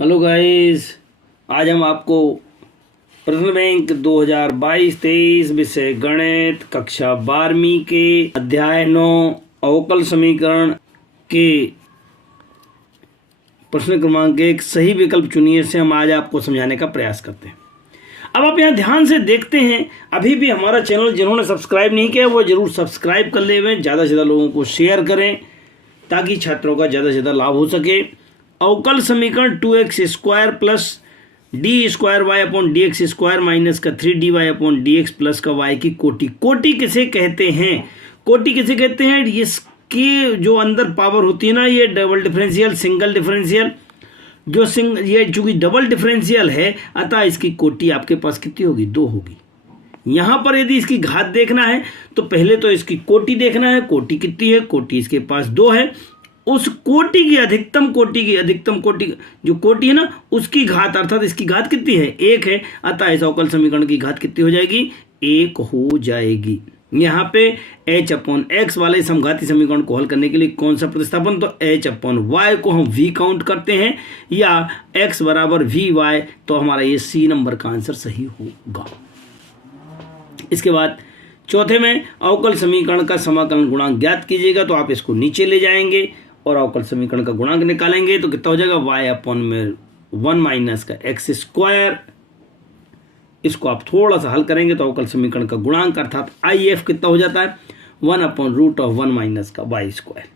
Hello guys, आज हम आपको प्रश्न बैंक 2022-23 विषय गणित कक्षा 12वीं के अध्याय 9 अवकल समीकरण के प्रश्न क्रमांक 1 सही विकल्प चुनिए से हम आज आपको समझाने का प्रयास करते हैं। अब आप यहाँ ध्यान से देखते हैं, अभी भी हमारा चैनल जिन्होंने सब्सक्राइब नहीं किया वो जरूर सब्सक्राइब कर ले, ज़्यादा से ज़्यादा लोगों को शेयर करें ताकि छात्रों का ज़्यादा से ज़्यादा लाभ हो सके। अवकल समीकरण 2x² plus d square y upon d x square minus का 3dy upon d x plus का वाई की कोटि। कोटि किसे कहते हैं? कोटि किसे कहते हैं? इसके जो अंदर पावर होती है ना, ये डबल डिफरेंशियल, सिंगल डिफरेंशियल, जो ये चूंकि डबल डिफरेंशियल है अतः इसकी कोटि आपके पास कितनी होगी? 2 होगी। यहाँ पर यदि इसकी घात देखना है तो पहले तो इसकी कोटि देखना है। कोटि कितनी है? कोटि इसके पास 2 है। उस कोटि की अधिकतम कोटि जो कोटि है ना उसकी घात अर्थात इसकी घात कितनी है? 1 है। अतः इस अवकल समीकरण की घात कितनी हो जाएगी? 1 हो जाएगी। यहाँ पे h अपॉन एक्स वाले समघाती समीकरण को हल करने के लिए कौन सा प्रतिस्थापन? तो h अपॉन वाई को हम v काउंट करते हैं या x बराबर वी वाई, तो हमारा ये सी नंबर का आंसर सही होगा। इसके बाद चौथे में अवकल समीकरण का समाकलन गुणांक ज्ञात कीजिएगा, तो आप इसको नीचे ले जाएंगे और अवकल समीकरण का गुणांक निकालेंगे तो कितना हो जाएगा? y अपॉन में 1 माइनस का एक्स स्क्वायर। इसको आप थोड़ा सा हल करेंगे तो अवकल समीकरण का गुणांक अर्थात IF कितना हो जाता है? 1 अपॉन रूट ऑफ 1 माइनस का वाई स्क्वायर।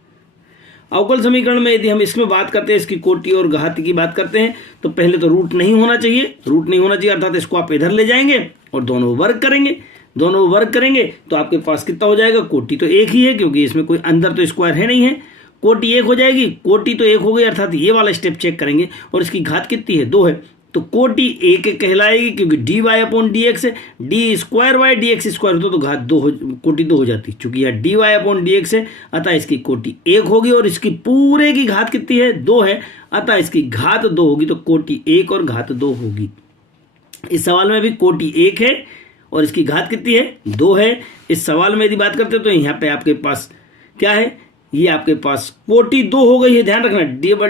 अवकल समीकरण में यदि हम इसमें बात करते हैं, इसकी कोटि और घात की बात करते हैं, तो पहले तो रूट नहीं होना चाहिए, अर्थात इसको आप इधर ले जाएंगे और दोनों वर्ग करेंगे तो आपके पास कितना हो जाएगा? कोटि तो 1 ही है क्योंकि इसमें कोई अंदर तो स्क्वायर है नहीं है। कोटि 1 हो जाएगी, कोटि तो 1 हो गई, अर्थात ये वाला स्टेप चेक करेंगे और इसकी घात कितनी है? 2 है, तो कोटि 1 कहलाएगी क्योंकि dy अपॉन डी एक्स है। D square y d x square होता तो घात 2 कोटि 2 हो जाती, चूंकि यहाँ dy अपॉन डी एक्स है अतः इसकी कोटि 1 होगी और इसकी पूरे की घात कितनी है? 2 है, अतः इसकी घात 2 होगी, तो कोटि 1 और घात 2 होगी। इस सवाल में भी कोटि 1 है और इसकी घात कितनी है? 2 है। इस सवाल में यदि बात करते हैं तो यहाँ पे आपके पास क्या है? ये आपके पास कोटि 2 हो गई है, ध्यान रखना,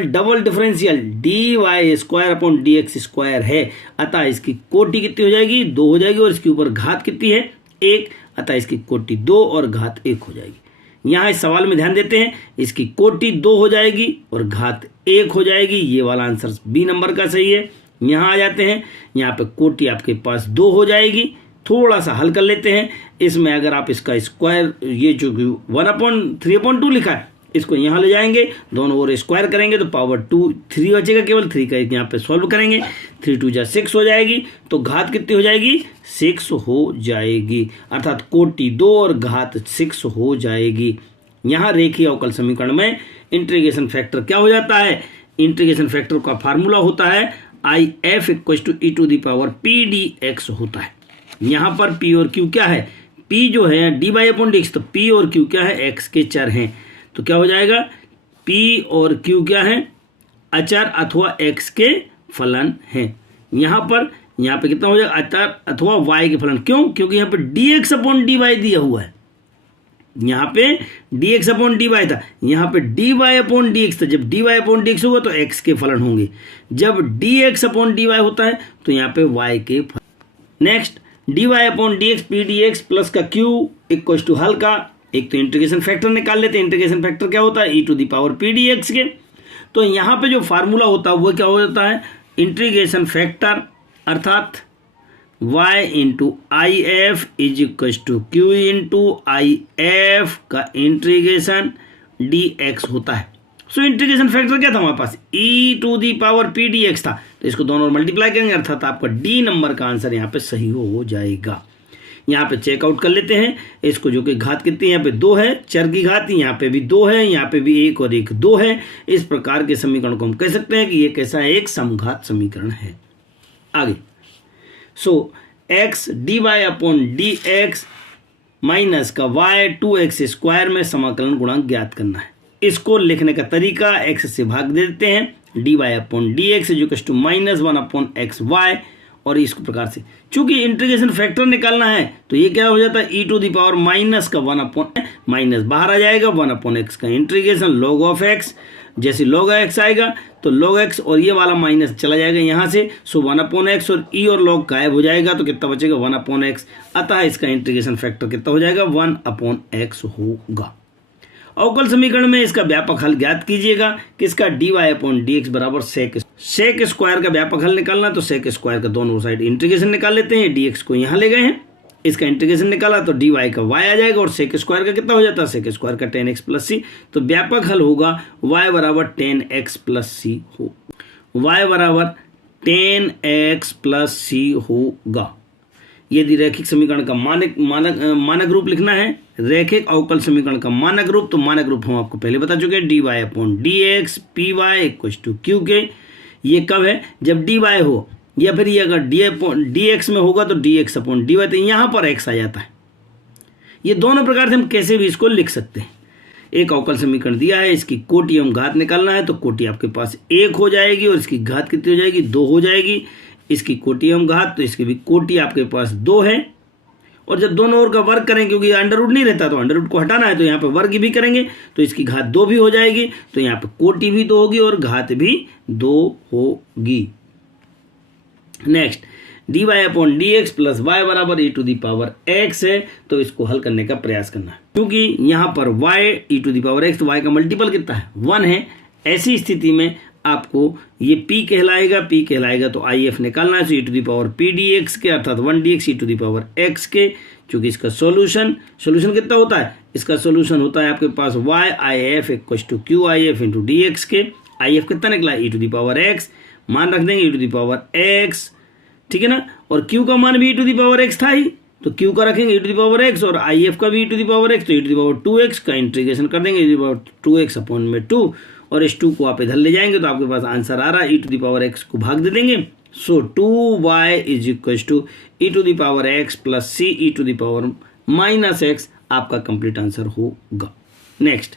double differential dy square upon d x square है, अतः इसकी कोटि कितनी हो जाएगी? 2 हो जाएगी और इसके ऊपर घात कितनी है? 1, अतः इसकी कोटि 2 और घात 1 हो जाएगी। यहाँ इस सवाल में ध्यान देते हैं, इसकी कोटि 2 हो जाएगी और घात 1 हो जाएगी। ये वाला आंसर बी नंबर का सही है। यहाँ आ जाते हैं, यहाँ पे कोटि आपके पास 2 हो जाएगी। थोड़ा सा हल कर लेते हैं। इसमें अगर आप इसका स्क्वायर, ये जो 1/3/2 लिखा है, इसको यहाँ ले जाएंगे, दोनों ओर स्क्वायर करेंगे तो पावर 3 बचेगा, केवल 3 का यहाँ पे सॉल्व करेंगे, 3 2 जा 6 हो जाएगी, तो घात कितनी हो जाएगी? 6 हो जाएगी, अर्थात कोटि 2 और घात 6 हो जाएगी। यहाँ रेखीय अवकल समीकरण में इंटीग्रेशन फैक्टर क्या हो जाता है? इंटीग्रेशन फैक्टर का फार्मूला होता है IF = e⁻p⁴ होता है। यहाँ पर P और Q क्या है? P जो है dy अपॉन डी एक्स, तो P और Q क्या है? x के चर हैं, तो क्या हो जाएगा? P और Q क्या है? अचर अथवा x के फलन हैं। यहाँ पे कितना हो जाएगा? अचर अथवा y के फलन। क्यों? क्योंकि यहाँ पे dx अपॉन dy दिया हुआ है, यहाँ पे dx अपॉन dy था, यहाँ पे dy अपॉन dx था। जब dy अपॉन dx होगा तो x के फलन होंगे, जब dx अपॉन dy होता है तो यहाँ पे y के फलन। Next, dy upon d x P d x plus का q इक्वल टू हल का एक तो इंटीग्रेशन फैक्टर निकाल लेते हैं। इंटीग्रेशन फैक्टर क्या होता है? e⁻p⁴ के। तो यहाँ पे जो फार्मूला होता है वो क्या हो जाता है? इंटीग्रेशन फैक्टर अर्थात y into I F is equal to Q into I F का इंटीग्रेशन dx होता है। सो इंटीग्रेशन फैक्टर क्या था हमारे पास? e⁻p⁴ था, तो इसको दोनों मल्टीप्लाई करेंगे, अर्थात आपका डी नंबर का आंसर यहाँ पे सही हो जाएगा। यहाँ पे चेकआउट कर लेते हैं इसको, जो कि घात कितनी है? यहाँ पे 2 है, चर की घात, यहाँ पे भी 2 है, यहाँ पे भी 1 और 1 2 है। इस प्रकार के समीकरण को हम कह सकते हैं कि ये कैसा है? एक समघात समीकरण है। आगे, सो x dy upon d x minus का y 2x स्क्वायर में समाकलन गुणांक ज्ञात करना है। इसको लिखने का तरीका x से भाग दे देते हैं, dy upon d x equal to -1 upon x y, और इसको प्रकार से, चूंकि इंटीग्रेशन फैक्टर निकालना है तो ये क्या हो जाता है? e⁻ का 1 अपॉन माइनस बाहर आ जाएगा, 1 अपॉन एक्स का इंटीग्रेशन log ऑफ x, जैसे log x आएगा तो log x और ये वाला माइनस चला जाएगा यहाँ से, सो 1/x और e और log गायब हो जाएगा तो कितना बचेगा 1/x। अतः इसका इंटीग्रेशन फैक्टर कितना हो जाएगा 1/x होगा। अवकल समीकरण में इसका व्यापक हल ज्ञात कीजिएगा, किसका dy/dx बराबर सेक स्क्वायर का व्यापक हल निकालना, तो सेक स्क्वायर का दोनों साइड इंटीग्रेशन निकाल लेते हैं। dx को यहाँ ले गए हैं, इसका इंटीग्रेशन निकाला तो dy का y आ जाएगा और सेक स्क्वायर का कितना हो जाता है सेक स्क्वायर का 10x प्लस सी। तो व्यापक हल होगा y बराबर 10x प्लस सी हो, y बराबर 10x प्लस सी होगा। यदि रैखिक समीकरण का मानक रूप लिखना है, रैखिक अवकल समीकरण का मानक रूप, तो मानक रूप हम आपको पहले बता चुके हैं dy/dx py = qk। ये कब है जब dy हो, या फिर ये अगर dx में होगा तो dx/dy, तो यहाँ पर x आ जाता है। ये दोनों प्रकार से हम कैसे भी इसको लिख सकते हैं। एक अवकल समीकरण दिया है, इसकी कोटि एवं घात निकालना है, तो कोटि आपके पास 1 हो जाएगी और इसकी घात कितनी हो जाएगी 2 हो जाएगी। इसकी कोटि एवं घात, तो इसकी भी कोटि आपके पास 2 है, और जब दोनों ओर का वर्ग करेंगे, क्योंकि अंडर रूट नहीं रहता तो अंडर रूट को हटाना है, तो यहाँ पे वर्ग भी करेंगे तो इसकी घात 2 भी हो जाएगी, तो यहाँ पे कोटि भी 2 होगी और घात भी 2 होगी। नेक्स्ट dy/dx प्लस y बराबर e⁻x है, तो इसको हल करने का प्रयास करना है, क्योंकि यहाँ पर y e⁻x, तो y का मल्टीपल कितना है 1 है। ऐसी स्थिति में आपको ये p कहलाएगा तो if निकालना है, तो e⁻p/dx के अर्थात 1dx e⁻x के, क्योंकि इसका सॉल्यूशन कितना होता है, इसका सॉल्यूशन होता है आपके पास y/if = qif × dx के। if कितना निकला e⁻x, मान रख देंगे e⁻x, ठीक है ना, और q का मान भी e⁻x था ही, तो q का रखेंगे e⁻x और if का भी e⁻x, तो e⁻2x का इंटीग्रेशन कर देंगे e⁻2x/2, और इस 2 को आप इधर ले जाएंगे तो आपके पास आंसर आ रहा है e⁻x को भाग दे देंगे, सो 2y = e⁻x plus c e⁻−x आपका कंप्लीट आंसर होगा। नेक्स्ट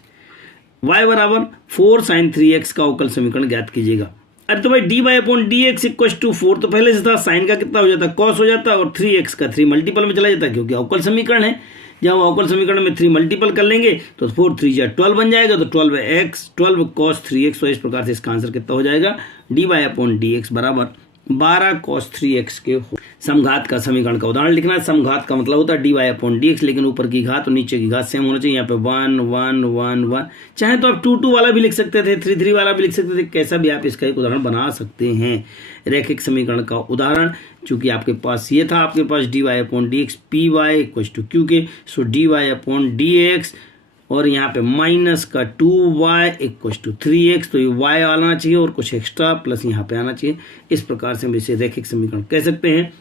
y बराबर 4 sin 3x का अवकल समीकरण ज्ञात कीजिएगा। अरे तो भाई dy/dx = 4, तो पहले से था साइन का कितना हो जाता है cos हो जाता है, और 3x का 3 मल्टीपल में चला जाता है, क्योंकि अवकल समीकरण है। जब हम अवकल समीकरण में 3 मल्टीपल कर लेंगे तो 4 3 जा 12 बन जाएगा, तो 12 cos 3x, तो इस प्रकार से इसका आंसर कितना हो जाएगा dy/dx बराबर 12 cos 3x के हो। समघात का समीकरण का उदाहरण लिखना है। समघात का मतलब होता है dy/dx, लेकिन ऊपर की घात और नीचे की घात सेम होना चाहिए। यहाँ पे 1 1 1 1, चाहे तो आप 2 2 वाला भी लिख सकते थे, 3 3 वाला भी लिख सकते थे, कैसा भी आप इसका एक उदाहरण बना सकते हैं। रैखिक समीकरण का उदाहरण, चूंकि आपके पास ये था, आपके पास dy/dx py = qk, सो dy/dx और यहाँ पे माइनस का 2y = 3x, तो ये y आना चाहिए और कुछ एक्स्ट्रा प्लस यहाँ पे आना चाहिए। इस प्रकार से हम इसे रैखिक समीकरण कह सकते हैं।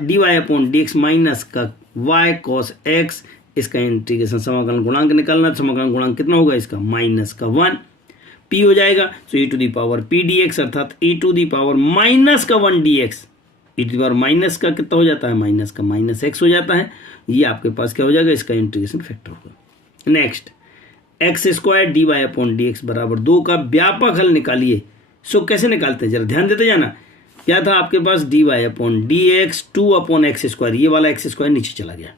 dy/dx माइनस का y cos x, इसका इंटीग्रेशन समाकलन गुणांक निकालना, समाकलन गुणांक कितना होगा इसका माइनस का 1, p हो जाएगा, तो e⁻p/dx अर्थात e⁻−1dx, e⁻- का कितना हो जाता है माइनस का -x हो जाता है। ये आपके पास क्या हो जाएगा, इसका इंटीग्रेशन फैक्टर होगा। नेक्स्ट x² dy/dx बराबर 2 का व्यापक हल निकालिए। सो कैसे निकालते हैं जरा ध्यान देते जाना। क्या था आपके पास dy/dx 2/x², ये वाला x² नीचे चला गया।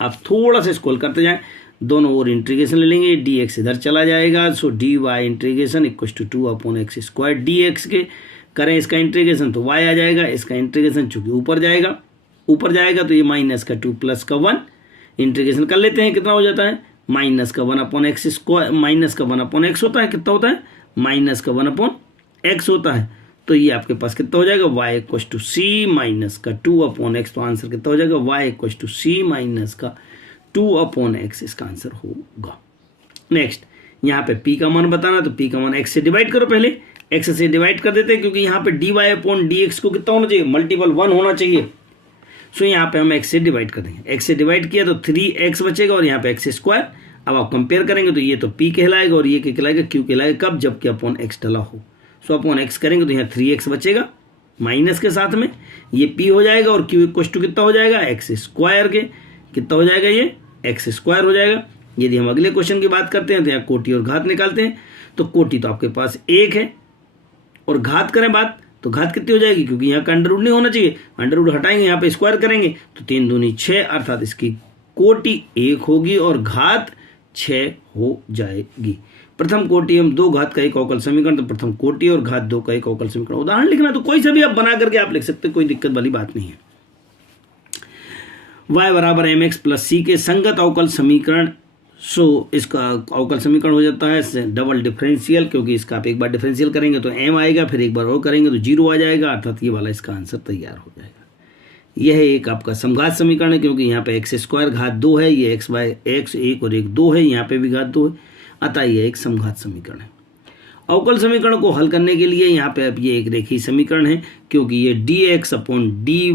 आप थोड़ा सा स्क्रॉल करते जाएं, दोनों ओर इंटीग्रेशन ले लेंगे, dx इधर चला जाएगा, सो dy इंटीग्रेशन = 2/x² dx के करें इसका इंटीग्रेशन तो y आ जाएगा, इसका इंटीग्रेशन चूंकि ऊपर जाएगा तो ये माइनस का 2 प्लस का 1 इंटीग्रेशन कर लेते हैं, कितना हो जाता है माइनस का 1/x², माइनस का 1/x होता है, कितना होता है माइनस का 1/x होता है। तो ये आपके पास कितना हो जाएगा y = c माइनस का 2/x, तो आंसर कितना हो जाएगा y = c माइनस का 2/x, इसका आंसर होगा। नेक्स्ट यहाँ पे p का मान बताना, तो p का मान x से डिवाइड करो, पहले x से डिवाइड कर देते हैं, क्योंकि यहाँ पे dy/dx को कितना होना चाहिए मल्टीपल 1 होना चाहिए। सो यहाँ पे हम x से डिवाइड कर देंगे, x से डिवाइड किया तो 3x बचेगा और यहाँ पे x²। अब आप कंपेयर करेंगे तो ये तो p कहलाएगा और ये क्या कहलाएगा q कहलाएगा, कब जबकि /x डला हो। सो /x करेंगे तो यहाँ 3x बचेगा माइनस के साथ में, ये p हो जाएगा और q = कितना हो जाएगा x² के, कितना हो जाएगा ये x² हो जाएगा। यदि हम अगले क्वेश्चन की बात करते हैं तो यहाँ कोटि और घात निकालते हैं, तो कोटि तो आपके पास 1 है और घात करें बात तो घात कितनी हो जाएगी, क्योंकि यहाँ का अंडर रूट नहीं होना चाहिए, अंडर रूट हटाएंगे यहाँ पे स्क्वायर करेंगे तो 3 दूनी 6, अर्थात इसकी कोटि 1 होगी और घात 6 हो जाएगी। प्रथम कोटि हम 2 घात का एक अवकल समीकरण, तो प्रथम कोटि और घात 2 का एक अवकल समीकरण। उदाहरण लिखना तो कोई सा भी आप बना करके आप लिख सकते, कोई दिक्कत वाली बात नहीं है। y बराबर mx प्लस c के संगत अवकल समीकरण, सो इसका अवकल समीकरण हो जाता है डबल डिफरेंशियल, क्योंकि इसका आप एक बार डिफरेंशियल करेंगे तो m आएगा, फिर एक बार और करेंगे तो 0 आ जाएगा, अर्थात ये वाला इसका आंसर तैयार हो जाएगा। यह एक आपका समघात समीकरण है, क्योंकि यहाँ पे x स्क्वायर घात 2 है, ये x बाय x 1 और 1 2 है, यहाँ पे भी घात 2 है, अतः यह एक समघात समीकरण है। अवकल समीकरण को हल करने के लिए यहाँ पे अब ये एक रेखीय समीकरण है, क्योंकि ये dx अपॉन dy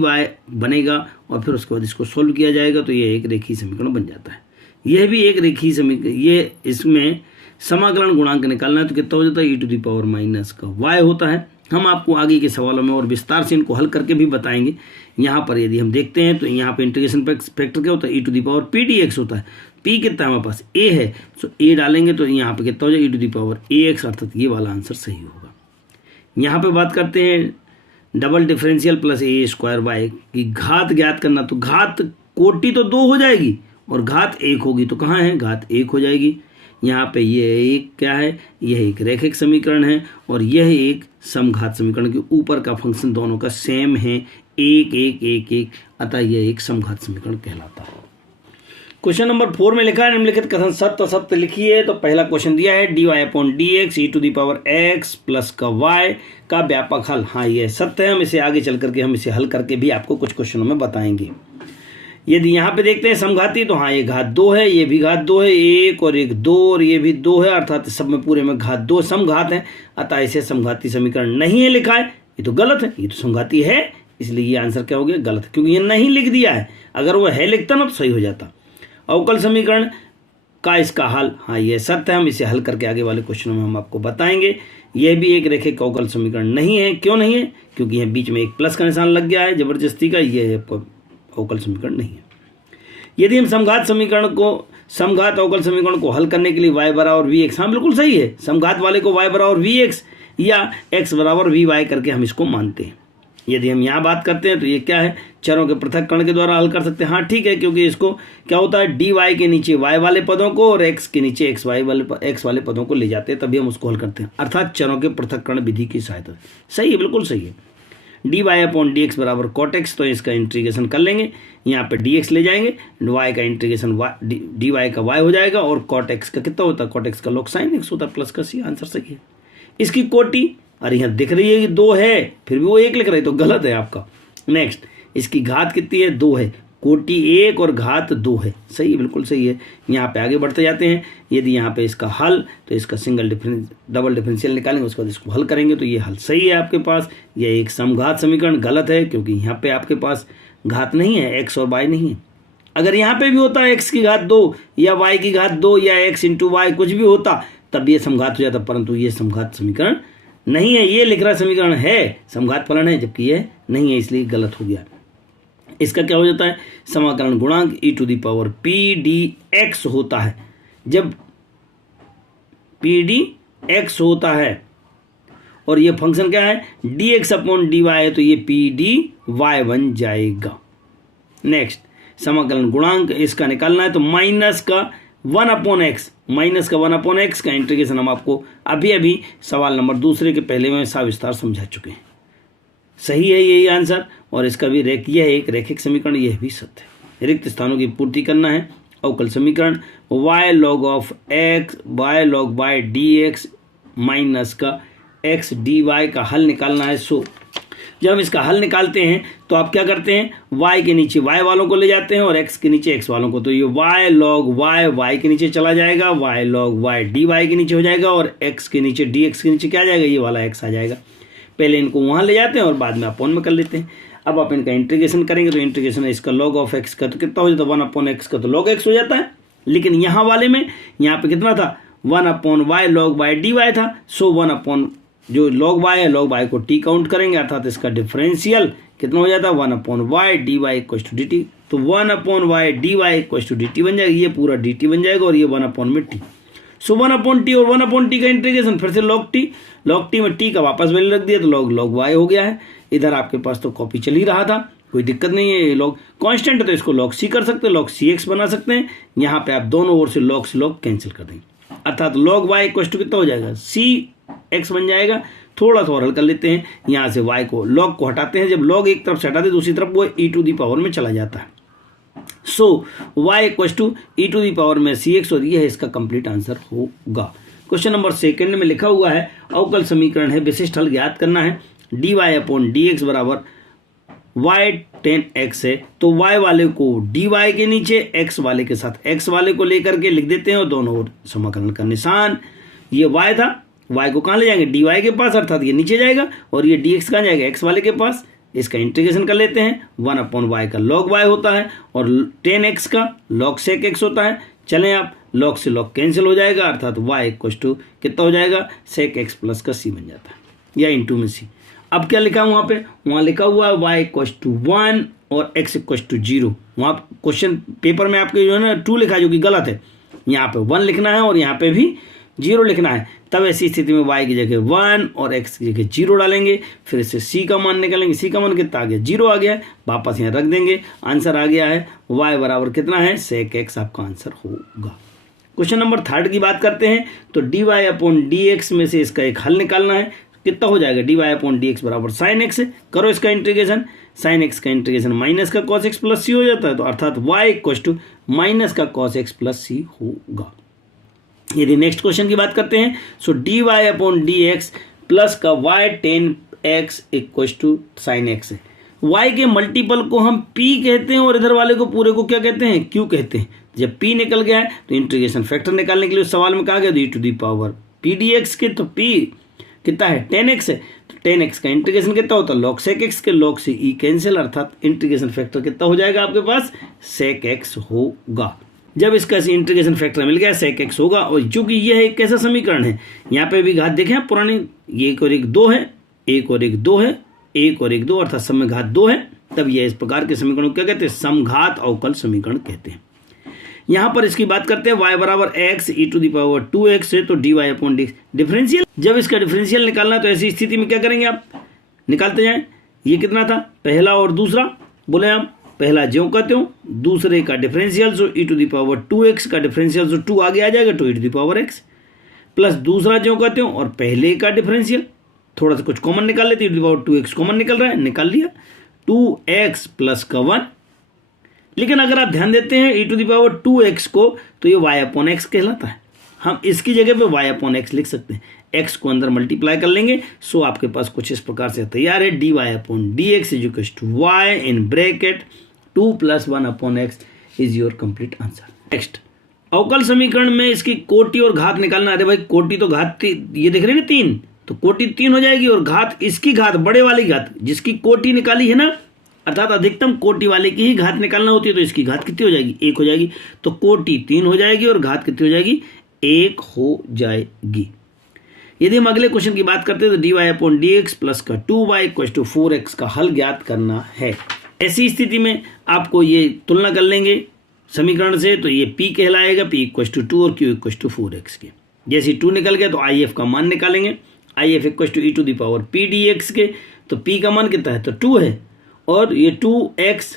बनेगा और फिर उसके बाद इसको सोल्व किया जाएगा, तो ये एक रेखीय समीकरण बन जाता है। यह भी एक रेखीय समीकरण, ये इसमें समाकलन गुणांक निकालना है, तो कितना हो जाता है e to the power minus का y होता है। हम आपको आगे के सवालों में और विस्तार से इनको हल करके भी बताएंगे। यहाँ पर यदि हम देखते हैं तो यहाँ पे इंटीग्रेशन फैक्टर क्या होता है, e to the power p d x होता है। p कितना है हमारे पास, a है, तो a डालेंगे तो यहाँ पे कितना हो जाएगा e to the power ax, अर्थात ये वाला आंसर सही होगा। यहाँ पे बात करते हैं double differential plus a square y की घात ज्ञात करना, तो घात कोटि तो 2 हो जाएगी और घात 1 होगी, तो कहाँ है, घात 1 हो जाएगी। यहाँ पे ये एक क्या है, यह एक रैखिक समीकरण है और यह एक समघात समीकरण के ऊपर का फंक्शन दोनों का सेम है, 1 1 1 1, अतः यह एक समघात समीकरण कहलाता है। क्वेश्चन नंबर 4 में लिखा है निम्नलिखित कथन सत्य असत्य लिखिए। तो पहला क्वेश्चन दिया है dy upon dx e to the power x plus का y का व्यापक हल। हाँ, ये सत्य है, हम इसे आगे चल करके हम इसे हल करके भी आपको कुछ क्वेश्चनों में बताएंगे। यदि यहाँ पे देखते हैं समघाती, तो हाँ ये घात 2 है, ये भी घात 2 है, 1 और 1 2 और ये भी 2 है, अर्थात सब में पूरे में घात 2 समघात है, अतः इसे समघाती समीकरण नहीं है लिखा है, ये तो गलत है, ये तो समघाती है, इसलिए ये आंसर क्या हो गया, गलत है, क्योंकि ये नहीं लिख दिया है। अगर वो है लिखता ना तो सही हो जाता। अवकल समीकरण का इसका हल, हाँ ये सत्य है, हम इसे हल करके आगे वाले क्वेश्चनों में हम आपको बताएंगे। यह भी एक रेखिक अवकल समीकरण नहीं है। क्यों नहीं है, क्योंकि यहाँ बीच में एक प्लस का निशान लग गया है जबरदस्ती का, ये आपको अवकल समीकरण नहीं है। यदि हम समघात अवकल समीकरण को हल करने के लिए y बराबर vx, हाँ बिल्कुल सही है, समघात वाले को y बराबर vx या x बराबर vy करके हम इसको मानते हैं। यदि हम यहाँ बात करते हैं तो ये क्या है, चरों के पृथक्करण के द्वारा हल कर सकते हैं। हाँ ठीक है, क्योंकि इसको क्या होता है, dy के नीचे y वाले पदों को और x के नीचे x वाले पदों को ले जाते हैं, तभी हम उसको हल करते हैं, अर्थात चरों के पृथक्करण विधि की सहायता से। सही है, बिल्कुल सही है। dy अपॉन dx बराबर cot x, तो इसका इंटीग्रेशन कर लेंगे, यहाँ पे dx ले जाएंगे, y का इंटीग्रेशन dy का y हो जाएगा और cot x का कितना होता है, cot x का log sin x होता है, प्लस का c, आंसर सही है। इसकी कोटि, अरे यहाँ दिख रही है कि 2 है, फिर भी वो 1 लिख रही है, तो गलत है आपका। नेक्स्ट, इसकी घात कितनी है, 2 है, कोटि 1 और घात 2 है, सही है, बिल्कुल सही है। यहाँ पे आगे बढ़ते जाते हैं। यदि यहाँ पे इसका हल, तो इसका डबल डिफरेंशियल निकालेंगे, उसके बाद इसको हल करेंगे, तो ये हल सही है आपके पास। यह एक समघात समीकरण गलत है, क्योंकि यहाँ पे आपके पास घात नहीं है, x और y नहीं है। अगर यहाँ पे भी होता है x की घात 2 या y की घात 2 या x इंटू वाई कुछ भी होता, तब ये समघात हो जाता, परंतु ये समघात समीकरण नहीं है। ये लिख रहा समीकरण है समघात फलन है, जबकि ये नहीं है, इसलिए गलत हो गया। इसका क्या हो जाता है, समाकलन गुणांक e to the power p d x होता है। जब पी डी एक्स होता है और ये फंक्शन क्या है, d x upon d y है, तो ये पी डी वाई बन जाएगा। नेक्स्ट, समाकलन गुणांक इसका निकालना है, तो माइनस का 1 अपॉन एक्स, माइनस का 1 अपॉन एक्स का इंटीग्रेशन हम आपको अभी सवाल नंबर 2 के पहले में सविस्तार समझा चुके हैं। सही है यही आंसर, और इसका भी यह एक रैखिक समीकरण, यह भी सत्य है। रिक्त स्थानों की पूर्ति करना है। अवकल समीकरण y log of x y log y dx minus का x dy का हल निकालना है। सो जब हम इसका हल निकालते हैं तो आप क्या करते हैं, y के नीचे y वालों को ले जाते हैं और x के नीचे x वालों को, तो ये y log y के नीचे चला जाएगा, y log y dy के नीचे हो जाएगा, और x के नीचे dx के नीचे क्या आ जाएगा, ये वाला x आ जाएगा। पहले इनको वहाँ ले जाते हैं और बाद में अपॉन में कर लेते हैं। अब आप इनका इंटीग्रेशन करेंगे, तो इंटीग्रेशन इसका log ऑफ x का तो कितना हो जाता है, 1 अपॉन x का तो log x हो जाता है। लेकिन यहाँ वाले में यहाँ पे कितना था, 1 upon y log y dy था। सो 1 अपॉन जो log y है, log y को t काउंट करेंगे, अर्थात इसका डिफरेंशियल कितना हो जाता है, 1 upon y dy equal to dt। तो 1 upon y dy equal to dt बन जाएगा, ये पूरा dt बन जाएगा और ये 1 अपॉन में t। सो 1 अपॉन टी और 1 अपॉन टी का इंटीग्रेशन, फिर से log t में t का वापस वैल्यू रख दिया, तो log y हो गया है। इधर आपके पास तो कॉपी चल ही रहा था, कोई दिक्कत नहीं है। ये log कांस्टेंट है तो इसको log c कर सकते हैं, log cx बना सकते हैं। यहाँ पे आप दोनों ओर से log कैंसिल कर देंगे। अर्थात log y इक्वल टू कितना हो जाएगा, सी एक्स बन जाएगा। थोड़ा सा और हल कर लेते हैं, यहाँ से y को log को हटाते हैं, जब log एक तरफ से हटाते हैं दूसरी तरफ वो e टू दी पावर में चला जाता है। So y equal to e to the power में सी एक्स, और ये है इसका कंप्लीट आंसर होगा। क्वेश्चन नंबर सेकंड में लिखा हुआ है अवकल समीकरण है, विशिष्ट हल ज्ञात करना है। D y upon d x बराबर y 10x है, तो y वाले को dy के नीचे x वाले के साथ x वाले को लेकर के लिख देते हैं और दोनों ओर समाकलन का निशान। ये y था, y को कहाँ ले जाएंगे, dy के पास, अर्थात ये नीचे जाएगा, और ये dx कहाँ जाएगा, x वाले के पास। इसका इंटीग्रेशन कर लेते हैं, 1 अपॉन y का log y होता है और 10x का log sec x होता है। चलें आप, log से log कैंसिल हो जाएगा, अर्थात y इक्वल टू कितना हो जाएगा, sec x प्लस का c बन जाता है, या इंटू में c। अब क्या लिखा है वहाँ पे, वहाँ लिखा हुआ है y इक्वल टू 1 और x इक्वल टू 0। वहाँ क्वेश्चन पेपर में आपके जो है ना 2 लिखा है, जो कि गलत है। यहाँ पे 1 लिखना है और यहाँ पे भी 0 लिखना है। तब ऐसी स्थिति में y की जगह 1 और x की जगह 0 डालेंगे, फिर इससे c का मान निकालेंगे। c का मान कितना आ गया, 0 आ गया है, वापस यहाँ रख देंगे। आंसर आ गया है y बराबर कितना है, sec x आपका आंसर होगा। क्वेश्चन नंबर 3 की बात करते हैं, तो d y upon d x में से इसका एक हल निकालना है। कितना हो जाएगा, d y upon d x बराबर साइन एक्स है। करो इसका इंटीग्रेशन, साइन एक्स का इंटीग्रेशन माइनस का कॉस एक्स प्लस सी हो जाता है, तो अर्थात वाई इक्वल टू माइनस का कॉस एक्स प्लस सी होगा। यदि नेक्स्ट क्वेश्चन की बात करते हैं, so d y upon d x plus का y 10x equal to sine x है। y के मल्टीपल को हम p कहते हैं और इधर वाले को पूरे को क्या कहते हैं, q कहते हैं। जब p निकल गया है तो इंटीग्रेशन फैक्टर निकालने के लिए सवाल में कहा गया e to the power p dx के, तो p कितना है 10x है, तो 10x का इंटीग्रेशन कितना होता है, log sec x के log से e कैंसिल, अर्थात इंटीग्रेशन फैक्टर कितना हो जाएगा आपके पास, sec x होगा। जब इसका इंटीग्रेशन फैक्टर मिल गया sec x होगा। और चूंकि यह है एक कैसा समीकरण है, यहाँ पे भी घात देखें पुरानी, ये 1 और 1 2 है, 1 और 1 2 है, 1 और 1 2, अर्थात सम में घात 2 है। तब यह इस प्रकार के समीकरण को क्या कहते हैं, समघात अवकल समीकरण कहते हैं। यहाँ पर इसकी बात करते हैं y बराबर x e to the power 2x है, तो d y upon d differential. जब इसका डिफरेंशियल निकालना है तो ऐसी स्थिति में क्या करेंगे, आप निकालते जाएं। ये कितना था, पहला और दूसरा, बोले आप पहला ज्यों का त्यों, दूसरे का differential, so e to the power 2x का डिफरेंशियल, सो 2 आगे आ जाएगा, 2 e to the power x plus दूसरा ज्यों का त्यों और पहले का डिफरेंशियल, थोड़ा सा कुछ कॉमन निकाल लेते, e to the power 2x common निकल रहा है, निकाल लिया, 2x प्लस का 1। लेकिन अगर आप ध्यान देते हैं e to the power 2x को, तो ये y अपॉन एक्स कहलाता है। हम इसकी जगह पे y अपॉन एक्स लिख सकते हैं, x को अंदर मल्टीप्लाई कर लेंगे। सो आपके पास कुछ इस प्रकार से तैयार है, d y upon d x is equal to y in bracket 2 + 1 upon x is your complete answer. Next, अवकल समीकरण में इसकी कोटि और घात निकालना। अरे भाई कोटि तो घात ये देख रहे हैं ना 3, तो कोटि 3 हो जाएगी, और घात इसकी घात बड़े वाली घात जिसकी कोटि निकाली है ना, अर्थात अधिकतम कोटि वाले की ही घात निकालना होती है, तो इसकी घात कितनी हो जाएगी, 1 हो जाएगी। तो कोटि 3 हो जाएगी और घात कितनी हो जाएगी, 1 हो जाएगी। यदि हम अगले क्वेश्चन की बात करते हैं, तो d y upon d x plus का 2y इक्वल टू 4x का हल ज्ञात करना है। ऐसी स्थिति में आपको ये तुलना कर लेंगे समीकरण से, तो ये p कहलाएगा, p इक्वल टू 2 और q इक्वल टू 4x के। जैसे 2 निकल गया तो if का मान निकालेंगे, if equal to e to the power p dx के, तो p का मान कितना है, तो 2 है, और ये 2x,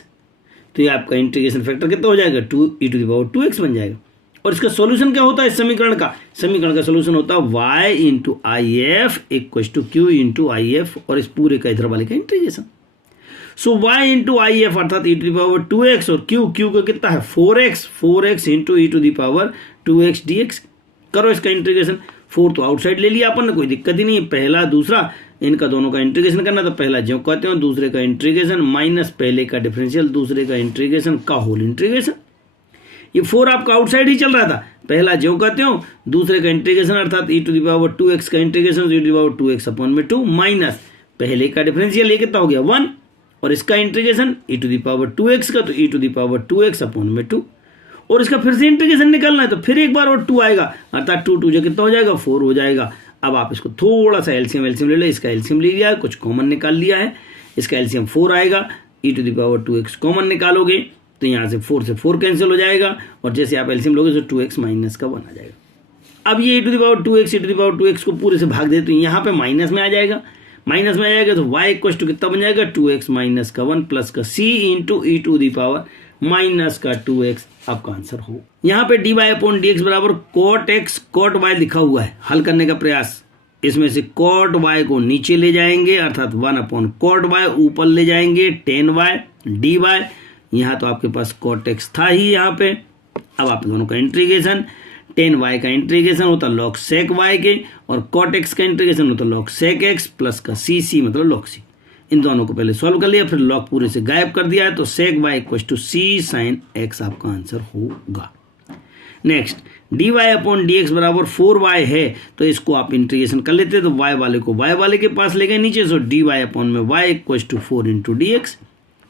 तो ये आपका इंटीग्रेशन फैक्टर कितना हो जाएगा, 2 e to the power 2x बन जाएगा। और इसका सॉल्यूशन क्या होता है, इस समीकरण का सॉल्यूशन होता है y into I F equal to Q into I F, और इस पूरे का इधर वाले का integration. So y into I F अर्थात e to the power 2x, और क्यू का कितना है 4x into e to the power 2x dx। करो इसका इंटीग्रेशन, 4 तो आउटसाइड ले लिया अपन ने, कोई दिक्कत ही नहीं है। पहला दूसरा इनका दोनों का इंटीग्रेशन करना, तो पहला ज्यों कहते हैं, दूसरे का इंटीग्रेशन माइनस पहले का डिफरेंशियल, दूसरे का इंटीग्रेशन का होल इंटीग्रेशन। ये 4 आपका आउटसाइड ही चल रहा था, पहला ज्यों कहते हो, दूसरे का इंटीग्रेशन अर्थात e to the power 2x का integration, e to the power 2x upon में 2 माइनस पहले का डिफरेंशियल, ये कितना हो गया 1, और इसका integration e to the power 2x का, तो e to the power 2x upon में 2, और इसका फिर से इंटीग्रेशन निकालना है, तो फिर एक बार और 2 आएगा, अर्थात 2 जो कितना हो जाएगा 4 हो जाएगा। अब आप इसको थोड़ा सा एलसीएम ले लो, इसका एलसीएम ले लिया है, कुछ कॉमन निकाल लिया है, इसका एलसीएम 4 आएगा, e to the power 2x common निकालोगे तो यहाँ से 4 से 4 कैंसिल हो जाएगा, और जैसे आप एलसीएम लोगे तो 2x माइनस का 1 आ जाएगा। अब ये e to the power 2x, e to the power 2x को पूरे से भाग दे, तो यहाँ पे माइनस में आ जाएगा, तो y इक्वल टू कितना बन जाएगा 2x माइनस का 1 प्लस का c into e to the power minus का 2x आपका आंसर हो। यहाँ पे dy अपॉन dx बराबर cot x cot y लिखा हुआ है। हल करने का प्रयास, इसमें से cot y को नीचे ले जाएंगे अर्थात 1 अपॉन cot y, ऊपर ले जाएंगे tan y dy। यहाँ तो आपके पास cot x था ही यहाँ पे। अब आप दोनों का इंटीग्रेशन, tan y का इंटीग्रेशन होता log sec y के और cot x का इंटीग्रेशन होता log sec x प्लस का c मतलब log c। इन दोनों को पहले सॉल्व कर लिया, फिर log पूरे से गायब कर दिया है, तो sec y equal to c sin x आपका आंसर होगा। नेक्स्ट dy अपॉन dx बराबर 4y है, तो इसको आप इंटीग्रेशन कर लेते हैं, तो y वाले को y वाले के पास ले गए नीचे, सो dy अपॉन में y equal to 4 into dx।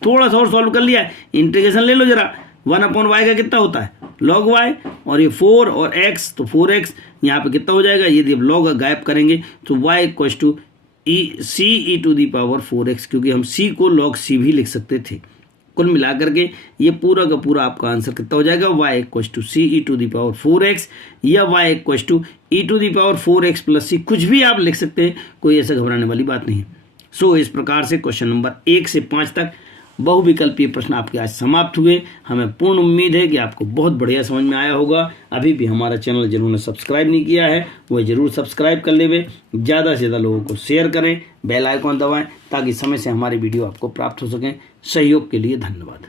थोड़ा सा और सॉल्व कर लिया, इंटीग्रेशन ले लो जरा। 1 अपॉन वाई का कितना होता है log y, और ये 4 और x तो 4x, यहाँ पे कितना हो जाएगा, यदि अब log गायब करेंगे तो y equal to c e to the power 4x, क्योंकि हम c को log c भी लिख सकते थे। कुल मिलाकर के ये पूरा का पूरा आपका आंसर कितना हो जाएगा, y equal to c e to the power 4x या y equal to e to the power 4x plus c, कुछ भी आप लिख सकते हैं, कोई ऐसा घबराने वाली बात नहीं। सो इस प्रकार से क्वेश्चन नंबर 1 से 5 तक बहुविकल्पीय प्रश्न आपके आज समाप्त हुए। हमें पूर्ण उम्मीद है कि आपको बहुत बढ़िया समझ में आया होगा। अभी भी हमारा चैनल जिन्होंने सब्सक्राइब नहीं किया है वो ज़रूर सब्सक्राइब कर लेवे, ज़्यादा से ज़्यादा लोगों को शेयर करें, बेल आइकॉन दबाएं ताकि समय से हमारी वीडियो आपको प्राप्त हो सकें। सहयोग के लिए धन्यवाद।